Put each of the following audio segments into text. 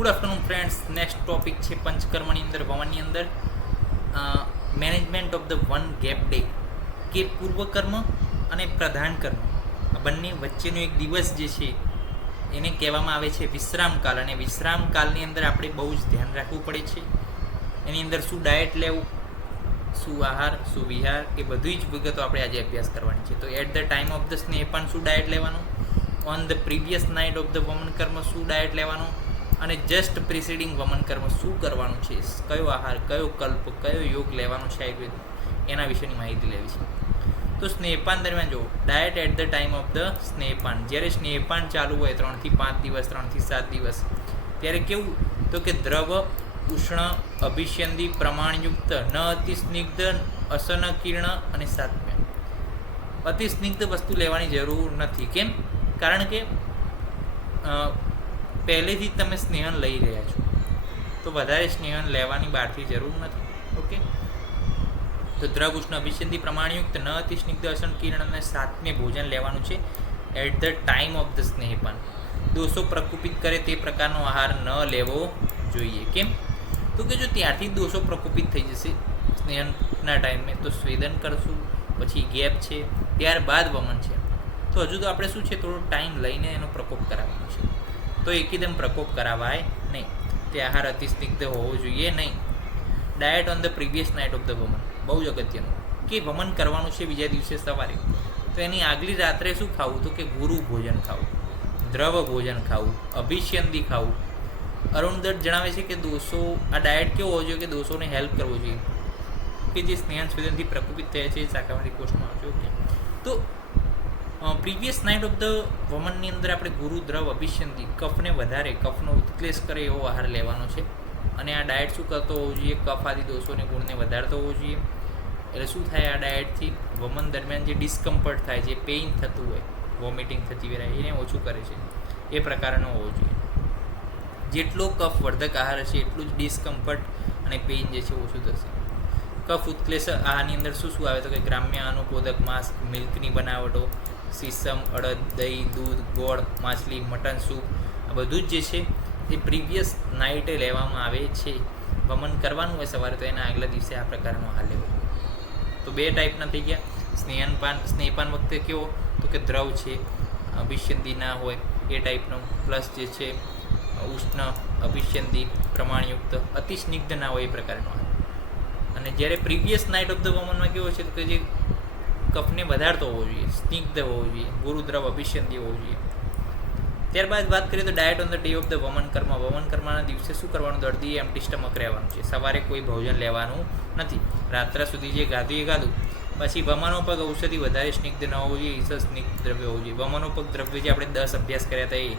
Good afternoon friends. Next topic છે પંચકર્મની અંદર વમનની અંદર management of the one gap day, કે પૂર્વકર્મ અને પ્રધાન કર્મ આ બંને વચ્ચેનો એક દિવસ જે છે એને કહેવામાં આવે છે વિશ્રામકાલ. અને વિશ્રામકાલની અંદર આપણે બહુ જ ધ્યાન રાખવું પડે છે. એની અંદર શું ડાયટ લેવું, શું આહાર, શું વિહાર, એ બધી જ વિગતો આપણે આજે અભ્યાસ કરવાની છે. તો at the time of the સ્નેહપાન શું ડાયટ લેવાનું, on the previous night of the વમન કર્મ શું ડાયટ લેવાનું, અને જસ્ટ પ્રિસીડિંગ વમન કર્મ શું કરવાનું છે, કયો આહાર, કયો કલ્પ, કયો યોગ લેવાનો છે આયુર્વેદ, એના વિશેની માહિતી લેવી છે. તો સ્નેહપાન દરમિયાન જો diet at the time of the સ્નેહપાન, જ્યારે સ્નેહપાન ચાલુ હોય 3 થી 5 દિવસ, 3 થી 7 દિવસ, ત્યારે કેવું તો કે દ્રવ, ઉષ્ણ, અભિષ્યંદી, પ્રમાણયુક્ત, ન અતિ સ્નિગ્ધ, અસન કિરણ અને સાત્મ્ય. અતિ સ્નિગ્ધ વસ્તુ લેવાની જરૂર નથી. કેમ? કારણ કે પહેલેથી તમે સ્નેહન લઈ રહ્યા છો, તો વધારે સ્નેહન લેવાની બહારથી જરૂર નથી. ઓકે, તો દ્રવ, ઉષ્ણ, અભિષેદી, પ્રમાણયુક્ત, ન અતિ સ્નિગ્ધ, અસન કિરણ અને સાત્મ્ય ભોજન લેવાનું છે at the time of the સ્નેહપાન. દોષો પ્રકોપિત કરે તે પ્રકારનો આહાર ન લેવો જોઈએ. કેમ? તો કે જો ત્યારથી દોષો પ્રકોપિત થઈ જશે સ્નેહનના ટાઈમે, તો સ્વેદન કરશું, પછી ગેપ છે, ત્યારબાદ વમન છે, તો હજુ તો આપણે શું છે થોડો ટાઈમ લઈને એનો પ્રકોપ કરાવવાનો છે. તો એકદમ પ્રકોપ કરાવાય નહીં. તે આહાર અતિ સ્નિગ્ધ હોવો જોઈએ નહીં. Diet on the previous night of the વમન, બહુ જ અગત્યનું, કે વમન કરવાનું છે બીજા દિવસે સવારે, તો એની આગલી રાત્રે શું ખાવું, તો કે ગુરુ ભોજન ખાવું, દ્રવ ભોજન ખાવું, અભિષ્યંદી ખાવું. અરુણદત્ત જણાવે છે કે દોષો, આ ડાયટ કેવો હોવો જોઈએ કે દોષોને હેલ્પ કરવો જોઈએ, કે જે સ્નેહન સ્વેદનથી પ્રકોપિત થયા છે એ શાકાહારી કોષમાં આવશે. ઓકે, તો પ્રીવિયસ નાઇટ ઓફ ધ વમનની અંદર આપણે ગુરુ, દ્રવ, અભિષ્યંદી, કફને વધારે, કફનો ઉત્ક્લેશ કરે એવો આહાર લેવાનો છે. અને આ ડાયટ શું કરતો હોવો જોઈએ, કફ આદિ દોષોને ગુણને વધારતો હોવો જોઈએ. એટલે શું થાય આ ડાયટથી, વમન દરમિયાન જે ડિસ્કમ્ફર્ટ થાય, જે પેઇન થતું હોય, વોમિટિંગ થતી હોય, એને ઓછું કરે છે. એ પ્રકારનો હોવો જોઈએ. જેટલો કફ વર્ધક આહાર હશે એટલું જ ડિસ્કમ્ફર્ટ અને પેઇન જે છે ઓછું થશે. કફ ઉત્ક્લેશ આહારની અંદર શું શું આવે, તો કે ગ્રામ્ય અનુપોદક માંસ, મિલ્કની બનાવટો, સીસમ, અડદ, દહીં, દૂધ, ગોળ, માછલી, મટન સૂપ, આ બધું જ જે છે એ પ્રીવિયસ નાઇટે લેવામાં આવે છે. વમન કરવાનું હોય સવારે, તો એના આગલા દિવસે આ પ્રકારનો આહાર લેવો જોઈએ. તો 2 ટાઈપના થઈ ગયા. સ્નેહપાન વખતે કેવો, તો કે દ્રવ છે, અભિષ્યંદી ના હોય એ ટાઈપનો, પ્લસ જે છે ઉષ્ણ, અભિષ્યંદી, પ્રમાણયુક્ત, અતિ સ્નિગ્ધ ના હોય એ પ્રકારનો આહાર. અને જ્યારે પ્રીવિયસ નાઇટ ઓફ ધ વમનમાં કેવો છે, તો કે જે કફને વધારતો હોવો જોઈએ, સ્નિગ્ધ હોવો જોઈએ, ગુરુ, દ્રવ, અભિષ્યંદી હોવું જોઈએ. ત્યારબાદ વાત કરીએ તો diet on the day of the વમન કર્મ. વમન કર્મના દિવસે શું કરવાનું, દર્દીએ એમ્પ્ટી સ્ટમક રહેવાનું છે. સવારે કોઈ ભોજન લેવાનું નથી. રાત્રા સુધી જે ગાધું એ ગાધું. પછી વમનોપક ઔષધિ વધારે સ્નિગ્ધ ન હોવું જોઈએ, ઈસર સ્નિગ્ધ દ્રવ્ય હોવું જોઈએ. વમનોપક દ્રવ્ય જે આપણે 10 અભ્યાસ કર્યા હતા એ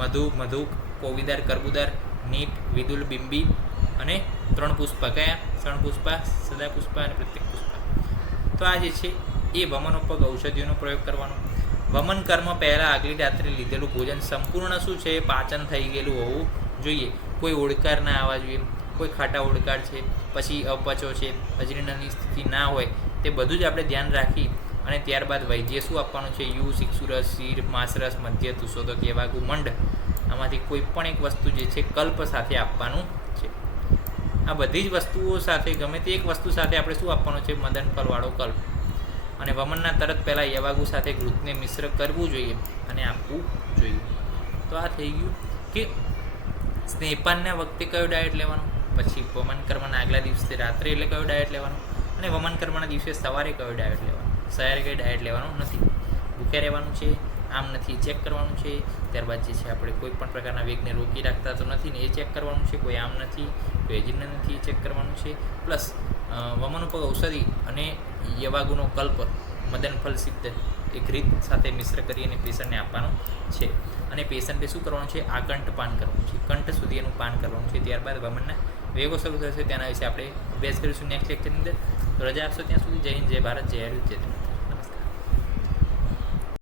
મધુ, મધુક, કોવિદાર, કર્બુદાર, નીટ, વિદુલ, બિંબી અને 3 પુષ્પા. કયા? 3 પુષ્પા, સદા પુષ્પા અને પ્રત્યેક પુષ્પા. તો આ જે છે એ વમનોપક ઔષધિઓનો પ્રયોગ કરવાનો. વમન કર્મ પહેલાં આગલી રાત્રે લીધેલું ભોજન સંપૂર્ણ શું છે, પાચન થઈ ગયેલું હોવું જોઈએ. કોઈ ઓડકાર ના આવવા જોઈએ. કોઈ ખાટા ઓડકાર છે, પછી અપચો છે, અજીર્ણની સ્થિતિ ના હોય, તે બધું જ આપણે ધ્યાન રાખી અને ત્યારબાદ વૈદ્ય શું આપવાનું છે, યુ, શિક્ષુરસ, શીર, માંસરસ, મધ્ય, તુષોદક, એવાગુ, મંડ, આમાંથી કોઈ પણ એક વસ્તુ જે છે કલ્પ સાથે આપવાનું છે. આ બધી જ વસ્તુઓ સાથે, ગમે તે એક વસ્તુ સાથે આપણે શું આપવાનું છે, મદન ફળવાળો કલ્પ. અને વમનના તરત પહેલાં યવાગુ સાથે ઘૃતને મિશ્ર કરવું જોઈએ અને આપવું જોઈએ. તો આ થઈ ગયું કે સ્નેહપાનના વખતે કયો ડાયટ લેવાનો, પછી વમન કર્મના આગલા દિવસે રાત્રે એટલે કયો ડાયટ લેવાનો, અને વમન કર્મના દિવસે સવારે કયો ડાયટ લેવાનો. સવારે કંઈ ડાયટ લેવાનું નથી, ભૂખ્યા રહેવાનું છે, આમ નથી ચેક કરવાનું છે. ત્યારબાદ જે છે આપણે કોઈ પણ પ્રકારના વેગને રોકી રાખતા તો નથી ને એ ચેક કરવાનું છે. કોઈ આમ નથી, કોઈ એજીર્ણ નથી, એ ચેક કરવાનું છે. પ્લસ વમનોપક ઔષધિ અને યવાગુનો કલ્પ મદનફલ સિદ્ધ એ ઘૃત સાથે મિશ્ર કરી અને પેશન્ટને આપવાનું છે. અને પેશન્ટે શું કરવાનું છે, આકંઠ પાન કરવાનું છે, કંઠ સુધી એનું પાન કરવાનું છે. ત્યારબાદ વમનના વેગો શરૂ થશે, તેના વિશે આપણે અભ્યાસ કરીશું નેક્સ્ટ લેક્ચરની અંદર. તો રજા આપશો ત્યાં સુધી. જય હિન્દ, જય ભારત, જય આયુર્વેદ, જય